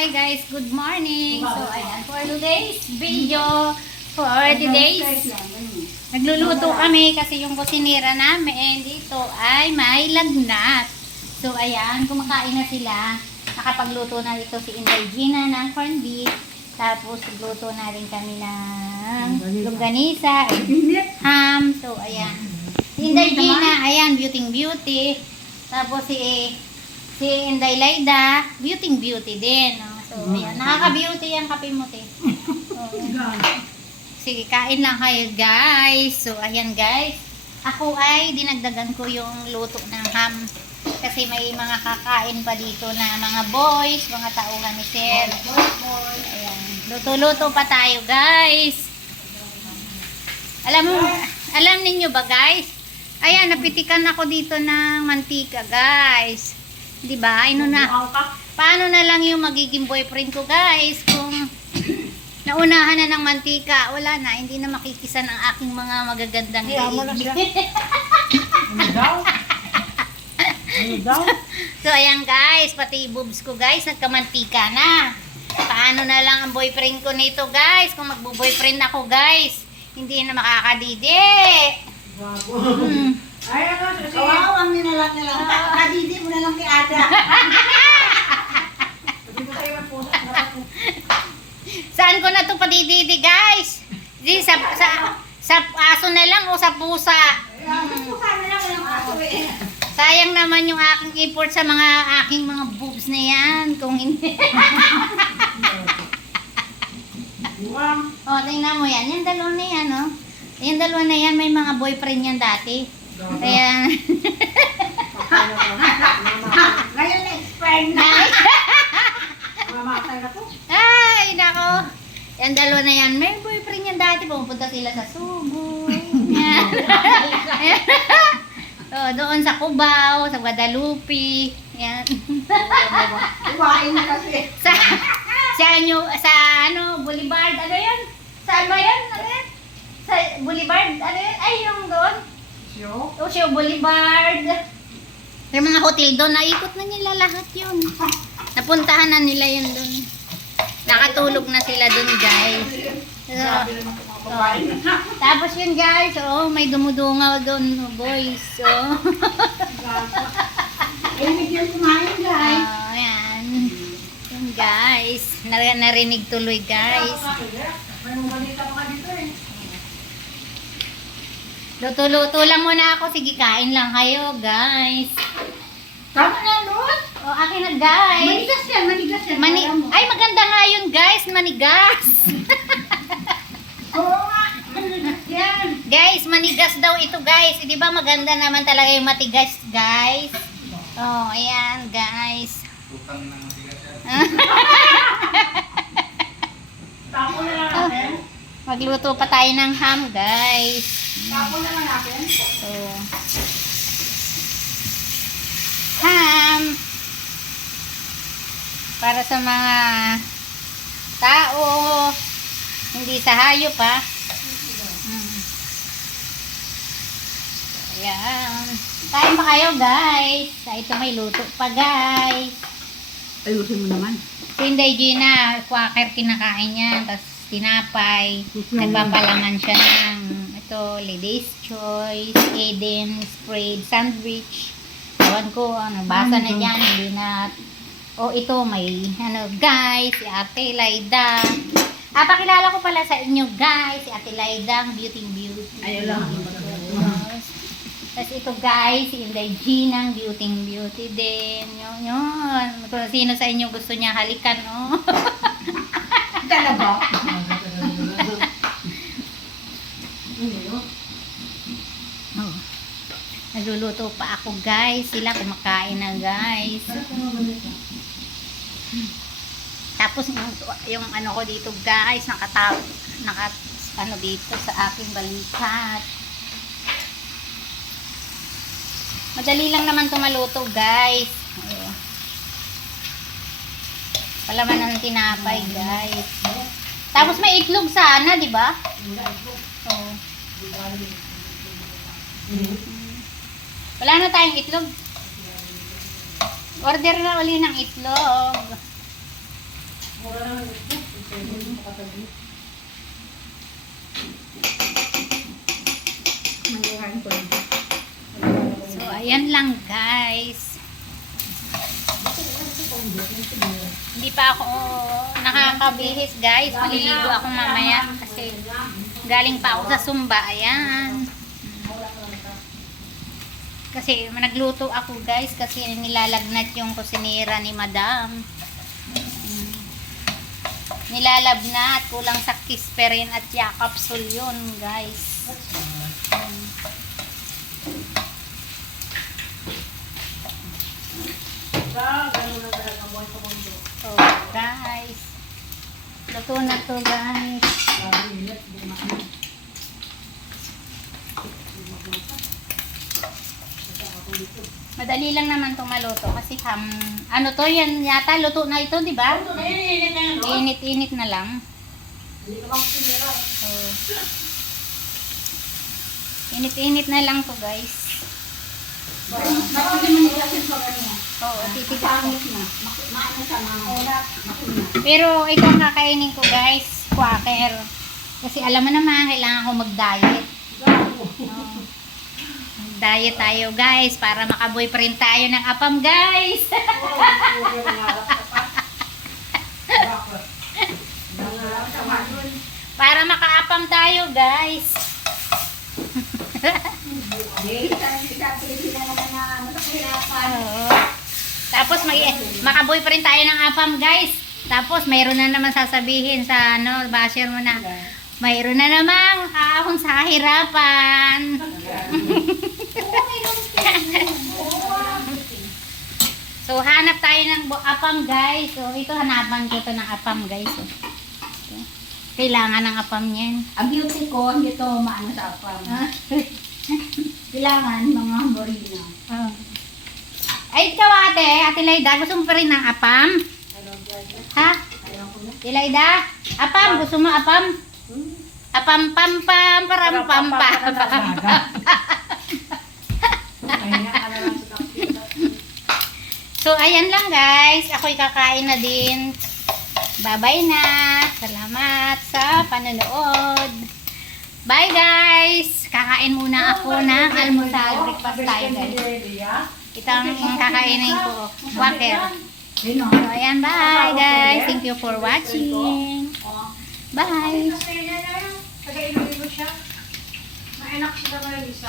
Hi guys, good morning. So ayan, for today's video, for today's nagluluto kami kasi yung kusinera namin dito ay may lagnat. So ayan, kumakain na sila. Nakapagluto na ito si Inday Gina ng corned beef. Tapos nagluto na rin kami ng longganisa, ham. So ayan, si Inday Gina, ayan, beauty. Tapos si Inday Laida, beauty din. No? So, ayan, nakaka-beauty yung kape mo, te. Sige, kain lang kayo, guys. So, ayan, guys. Ako ay dinagdagan ko yung luto ng ham. Kasi may mga kakain pa dito na mga boys, mga tauhan ni Sir. Ayan, luto-luto pa tayo, guys. Alam ninyo ba, guys? Ayan, napitikan ako dito ng mantika, guys. Diba? Paano na lang yung magiging boyfriend ko, guys? Kung naunahan na ng mantika, wala na, hindi na makikisan ang aking mga magagandang liig. So, ayan guys, pati boobs ko, guys, nagkamantika na. Paano na lang ang boyfriend ko nito, guys? Kung magbo-boyfriend ako, guys, hindi na makakadidi. Ay, kawawang ninalang na lang. Kadidi mo na lang kay Ada. Saan ko na ito padididi, guys? Di, sa aso na lang o sa pusa? Pusa na lang, walang aso eh. Sayang naman yung aking effort sa aking mga boobs na yan. Kung hindi. O, tingnan mo yan. Yung dalawa na yan, no? Yung dalawa na yan, may mga boyfriend yan dati. Kaya, Ngayon na-expired na. Mamatay na po. ay, nako. Yung dalawa na yan, may boyfriend yan dati. Pupunta sila sa Subo. Yan. So, doon sa Cubao, sa Guadalupe. Yan. Uwain na kasi. Sa Boulevard, ano yan? Saan ba yan? Ano yan? Sa Boulevard, ano yan? Ay, yung doon. Osio Boulevard. Yung mga hotel doon, naikot na nila lahat yun. Napuntahan na nila yun doon. Nakatulog na sila doon, guys. So, tapos yun, guys, may dumudungaw doon, boys. So, Bigyan kumain, guys. ayan. Yun, guys. Narinig tuloy, guys. May mamalita pa ka dito eh. Luto-luto lang muna ako. Sige, kain lang kayo, guys. Tama na, Lord. O, akin na, guys. Manigas yan. Alam mo. Ay, maganda nga yun, guys. Manigas. Oo nga. Manigas yan. Guys, manigas daw ito, guys. Di ba maganda naman talaga yung matigas, guys? Oh, ayan, guys. Utang na matigas yan. Tapo na lang natin. Magluto pa tayo ng ham, guys. Tapo na lang natin. So, ham. Para sa mga tao, hindi sa hayop, ha? Ayan. Kain pa kayo, guys. Ito may luto pa, guys. Ayusin mo naman. Si Inday Gina, quaker kinakain niya. Tapos tinapay. Nagpapalaman siya ng Lady's Choice, Eden, Spread, Sandwich. Ewan ko, nabasa na dyan. Hindi na. Ito may, guys, si Ate Laida. Pakilala ko pala sa inyo, guys. Si Ate Laida, ang beauty. Ayun lang. Tapos ito, guys, si Inday Gina, ang beauty din. Yun. Kung sino sa inyo gusto niya halikan, no? Talaga? Oh. Nagluluto pa ako, guys. Sila kumakain na, guys. Tapos yung ano ko dito, guys, dito sa aking balikat. Madali lang naman tumaluto, guys. Ayan. Palaman ng tinapay, guys. Tapos may itlog sana, di ba? Oo. Wala na tayong itlog. Order na uli ng itlog. Mayroon ko lang. So, ayan lang guys. Hindi pa ako nakakabihis guys. Maliligo ako mamaya kasi galing pa ako sa Sumba. Ayan. Kasi nagluto ako guys kasi nilalagnat yung kusinera ni Madam. Nilalabnat, kulang sa kisperin at yakapsul yun guys. So guys, luto na to guys. Madali lang naman itong maluto kasi ano to yan yata luto na ito, di ba? Init-init na lang. Oh. Init-init na lang to guys. Bakit naman nila sa ano? Oo, titigas. Pangit na. Maano sa mga makina. Pero ito ang kakainin ko guys, quaker. Kasi alam mo naman, kailangan ko mag-diet. Oo. Mag-diet tayo guys, para maka-boyfriend tayo ng apam guys. Para maka-apam tayo guys. Oo. Tapos maka-boyfriend tayo ng apam guys. Tapos mayroon na naman sasabihin sa ano, basher mo na. Mayroon na namang ahon sa hirapan. So hanap tayo ng apam guys. So ito hanapan ko to ng apam guys. So, kailangan ng apam niyan. Ang beauty ko, hindi to maano sa apam. Kailangan mga morina. Oh. Ay, ikaw ate Layda, gusto mo pa rin ng apam? Ha? Ate Layda, apam, gusto mo apam? Apam pam pam, param pam pam. So, ayan lang guys, ako'y kakain na din. Bye-bye na. Salamat sa panonood. Bye guys! Kakain muna ako ng almusal. Breakfast tayo guys. Itang kakainin ko. Water. So ayan, bye guys. Thank you for watching. Bye! Tagay mo siya. Mainak siya naman isa.